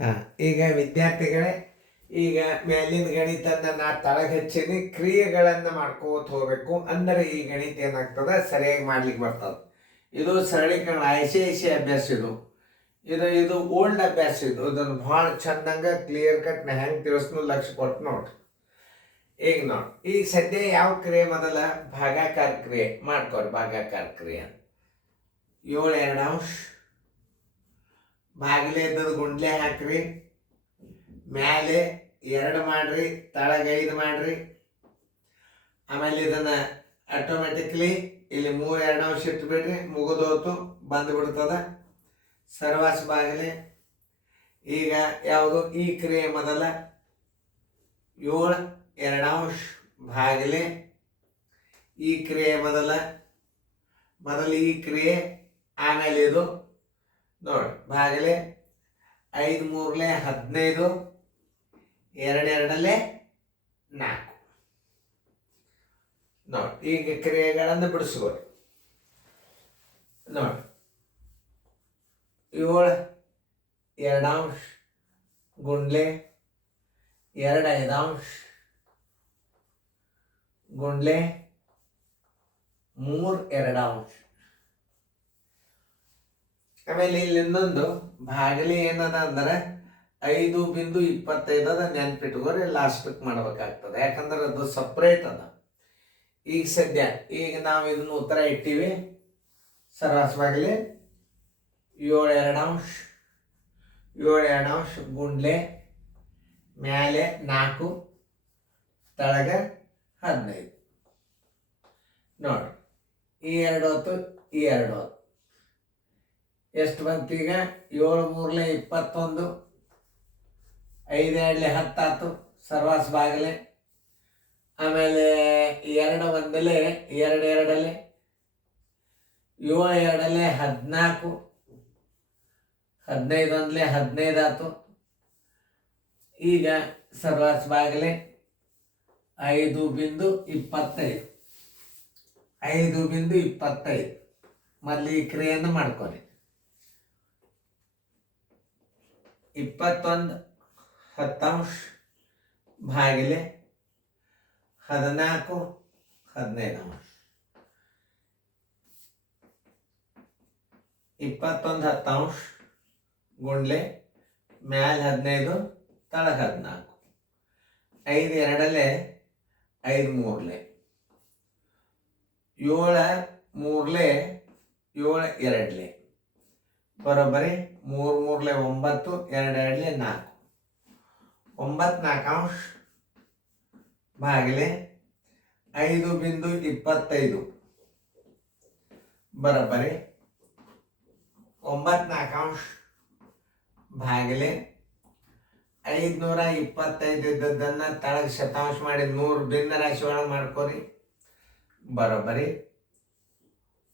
ಹಾಂ, ಈಗ ವಿದ್ಯಾರ್ಥಿಗಳೇ, ಈಗ ಮೇಲಿನ ಗಣಿತನ ನಾ ತಳಗೆ ಹಚ್ಚೀನಿ. ಕ್ರಿಯೆಗಳನ್ನು ಮಾಡ್ಕೋತ ಹೋಗ್ಬೇಕು. ಅಂದರೆ ಈ ಗಣಿತ ಏನಾಗ್ತದೆ, ಸರಿಯಾಗಿ ಮಾಡ್ಲಿಕ್ಕೆ ಬರ್ತದೆ. ಇದು ಸರಳೀಕರಣ ಐಸಿ ಅಭ್ಯಾಸ. ಇದು ಓಲ್ಡ್ ಅಭ್ಯಾಸ. ಇದನ್ನು ಭಾಳ ಚಂದಂಗೆ ಕ್ಲಿಯರ್ ಕಟ್ ನಾ ಹೆಂಗೆ ತಿಳಿಸ್ನು ಲಕ್ಷ್ಯ ಕೊಟ್ಟು ನೋಡ್ರಿ. ಈಗ ಸದ್ಯ ಯಾವ ಕ್ರಿಯೆ ಮೊದಲ? ಭಾಗಾಕಾರ ಕ್ರಿಯೆ ಮಾಡ್ಕೊರಿ. ಭಾಗಾಕಾರ ಕ್ರಿಯೆ 7/2 ಬಾಗಿಲೆ ಇದ್ದದ್ದು ಗುಂಡ್ಲೆ ಹಾಕ್ರಿ. ಮ್ಯಾಲೆ 2 ಮಾಡ್ರಿ, ತಳಗೆ 5 ಮಾಡ್ರಿ. ಆಮೇಲೆ ಇದನ್ನ ಆಟೋಮೆಟಿಕ್ಲಿ ಇಲ್ಲಿ 3/2 ಇಟ್ಬಿಡ್ರಿ. ಮುಗಿದೋತು, ಬಂದ್ಬಿಡ್ತದ ಸರ್ವಾಸ ಬಾಗಿಲೆ. ಈಗ ಯಾವುದು ಈ ಕ್ರಿಯೆ ಮೊದಲ? 7/2 ಬಾಗಿಲೆ ಈ ಕ್ರಿಯೆ ಮೊದಲು ಈ ಕ್ರಿಯೆ. ಆಮೇಲೆ ಇದು ನೋಡಿ, ಬಾಗಿಲೆ 5 3 15, 2 2 4. ನೋಡಿ, ಈಗ ಕ್ರಿಯೆಗಳನ್ನು ಬಿಡಿಸ್ಬೋದು. ನೋಡಿ, 7/2 ಗುಂಡ್ಲೆ 2/5 ಗುಂಡ್ಲೆ 3/2. ಆಮೇಲೆ ಇಲ್ಲಿ ಇನ್ನೊಂದು ಬಾಗಿಲೆ ಏನದ ಅಂದ್ರೆ 5.25 ಅದ. ನೆನ್ಪಿಟ್ಕೋರಿ, ಲಾಸ್ಟಕ್ಕೆ ಮಾಡ್ಬೇಕಾಗ್ತದೆ. ಯಾಕಂದ್ರೆ ಅದು ಸಪ್ರೇಟ್ ಅದ. ಈಗ ಸದ್ಯ ನಾವು ಇದನ್ನು ಉತ್ತರ ಇಟ್ಟಿವಿ. ಸರ್ವಾಸ ಬಾಗಿಲೆ 7/2 ಗುಂಡ್ಲೆ ಮ್ಯಾಲೆ 4, ತಳಗ 15. ನೋಡಿ, ಈ 2 ಹೊತ್ತು, ಈ 2 ಹೊತ್ತು ಎಷ್ಟು ಬಂತು? ಈಗ 7 3 21, 5 2 10 ಆಯ್ತು. ಸರ್ವಾಸ ಬಾಗಿಲೆ. ಆಮೇಲೆ 2 1 2 2 7 2 14, 15 1 15 ಆಯ್ತು. ಈಗ ಸರ್ವಾಸ ಬಾಗಿಲೆ 5.25 5.25. ಮೊದಲು ಈ ಕ್ರಿಯೆಯನ್ನು ಮಾಡ್ಕೊರಿ. 21/10 ಬಾಗಿಲೆ 14/15. 21/10 ಗುಂಡ್ಲೆ ಮ್ಯಾಲೆ 15, ತಳಗ 14. 5 2 5 3 7 3 7 2 ಬರೋಬ್ಬರಿ 3 3 9, 2 2 4. 9/4 ಬಾಗಿಲೆ 5.25 ಬರೋಬ್ಬರಿ 9/4 ಬಾಗಿಲೆ 525 ಇದ್ದದ್ದನ್ನು ತಳಗೆ ಶತಾಂಶ ಮಾಡಿ 100 ಭಿನ್ನ ರಾಶಿ ಒಳಗೆ ಮಾಡ್ಕೊರಿ. ಬರೋಬ್ಬರಿ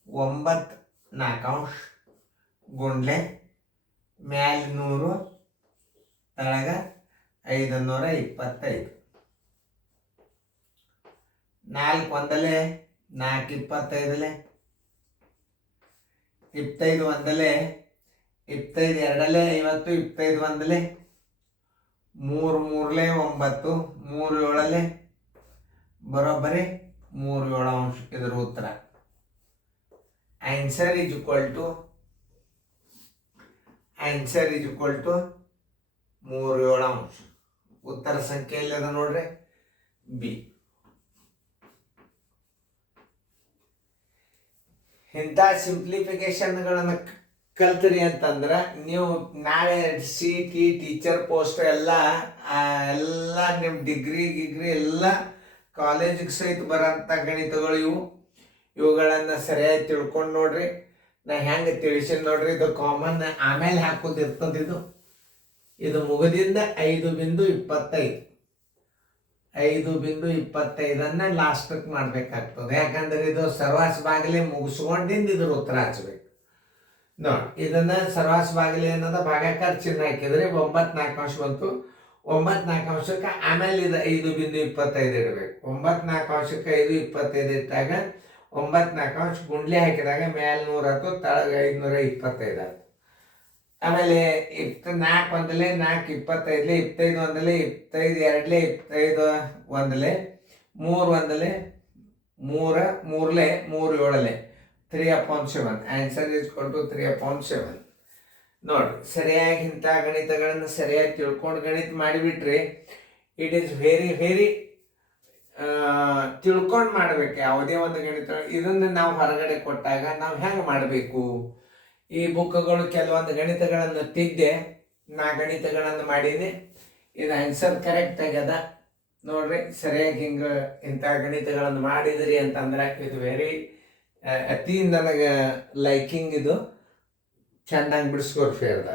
9/4 ಗುಂಡ್ಲೆ ಮ್ಯಾಲೆ 100, ತಳಗ 525. 4 1 4 25 25 1 25 2 50, 25 1 3 3 9, 3 7 ಬರೋಬ್ಬರಿ 3/7. ಇದರ ಉತ್ತರ ಆನ್ಸರ್ ಈಸ್ ಈಕ್ವಲ್ ಟು 3/7. ಉತ್ತರ ಸಂಖ್ಯೆ ಇಲ್ಲದ ನೋಡ್ರಿ, ಬಿ. ಇಂಥ ಸಿಂಪ್ಲಿಫಿಕೇಶನ್ಗಳನ್ನು ಕಲ್ತ್ರಿ ಅಂತಂದ್ರೆ ನೀವು ನಾಳೆ CT ಟೀಚರ್ ಪೋಸ್ಟ್ ಎಲ್ಲ ನಿಮ್ಮ ಡಿಗ್ರಿ ಎಲ್ಲ ಕಾಲೇಜಿಗೆ ಸಹಿತ ಬರೋಂಥ ಗಣಿತಗಳು ಇವುಗಳನ್ನು ಸರಿಯಾಗಿ ತಿಳ್ಕೊಂಡು ನೋಡ್ರಿ. ನಾ ಹೆಂಗೆ ತಿಳಿಸಿನ ನೋಡ್ರಿ. ಇದು ಕಾಮನ್ ಆಮೇಲೆ ಹಾಕೋದಿರ್ತದೆ. ಇದು ಮುಗದಿಂದ 5.25 5.25 ಲಾಸ್ಟಕ್ಕೆ ಮಾಡ್ಬೇಕಾಗ್ತದೆ. ಯಾಕಂದ್ರೆ ಇದು ಸರ್ವಾಸ ಬಾಗಿಲೆ ಮುಗಿಸ್ಕೊಂಡಿಂದ ಇದ್ರ ಉತ್ತರ ಹಚ್ಬೇಕು. ನೋಡಿ, ಇದನ್ನ ಸರ್ವಾಸ ಬಾಗಿಲೆ ಏನದ ಭಾಗಾಕಾರ ಚಿಹ್ನೆ ಹಾಕಿದ್ರೆ 9/4 ಬಂತು. 9/4 ಆಮೇಲೆ ಇದು 5.25 ಇಡಬೇಕು. 9/4 5.25 ಇಟ್ಟಾಗ 9/4 ಗುಂಡ್ಲೆ ಹಾಕಿದಾಗ ಮ್ಯಾಲೆ 100 ಆಯ್ತು, ತಳಗ 525 ಆಯ್ತು. ಆಮೇಲೆ 4 ಒಂದಲೆ 4 25 25 ಒಂದಲೆ 25 ಎರಡ್ಲೆ 25 ಒಂದಲೆ 3 ಒಂದಲೆ 3 ಮೂರ್ಲೆ 3 ಏಳಲೆ 3/7. Answer is equal to 3/7. ನೋಡಿ, ಸರಿಯಾಗಿ ಇಂಥ ಗಣಿತಗಳನ್ನು ಸರಿಯಾಗಿ ತಿಳ್ಕೊಂಡು ಗಣಿತ ಮಾಡಿಬಿಟ್ರಿ. ಇಟ್ ಈಸ್ ವೆರಿ ವೆರಿ ತಿಳ್ಕೊಂಡು ಮಾಡ್ಬೇಕು ಯಾವುದೇ ಒಂದು ಗಣಿತ. ಇದನ್ನು ನಾವು ಹೊರಗಡೆ ಕೊಟ್ಟಾಗ ನಾವು ಹೆಂಗೆ ಮಾಡಬೇಕು? ಈ ಬುಕ್ಗಳು ಕೆಲವೊಂದು ಗಣಿತಗಳನ್ನು ತಿದ್ದೆ, ನಾ ಗಣಿತಗಳನ್ನು ಮಾಡೀನಿ. ಇದು ಆನ್ಸರ್ ಕರೆಕ್ಟ್ ಆಗ್ಯದ ನೋಡ್ರಿ. ಸರಿಯಾಗಿ ಹಿಂಗೆ ಇಂಥ ಗಣಿತಗಳನ್ನು ಮಾಡಿದ್ರಿ ಅಂತಂದ್ರೆ ಇದು ವೆರಿ ಅತಿ ನನಗೆ ಲೈಕಿಂಗ್. ಇದು ಚೆನ್ನಾಗಿ ಬಿಡಿಸ್ಕೋರ್ ಫೇರ್ದ.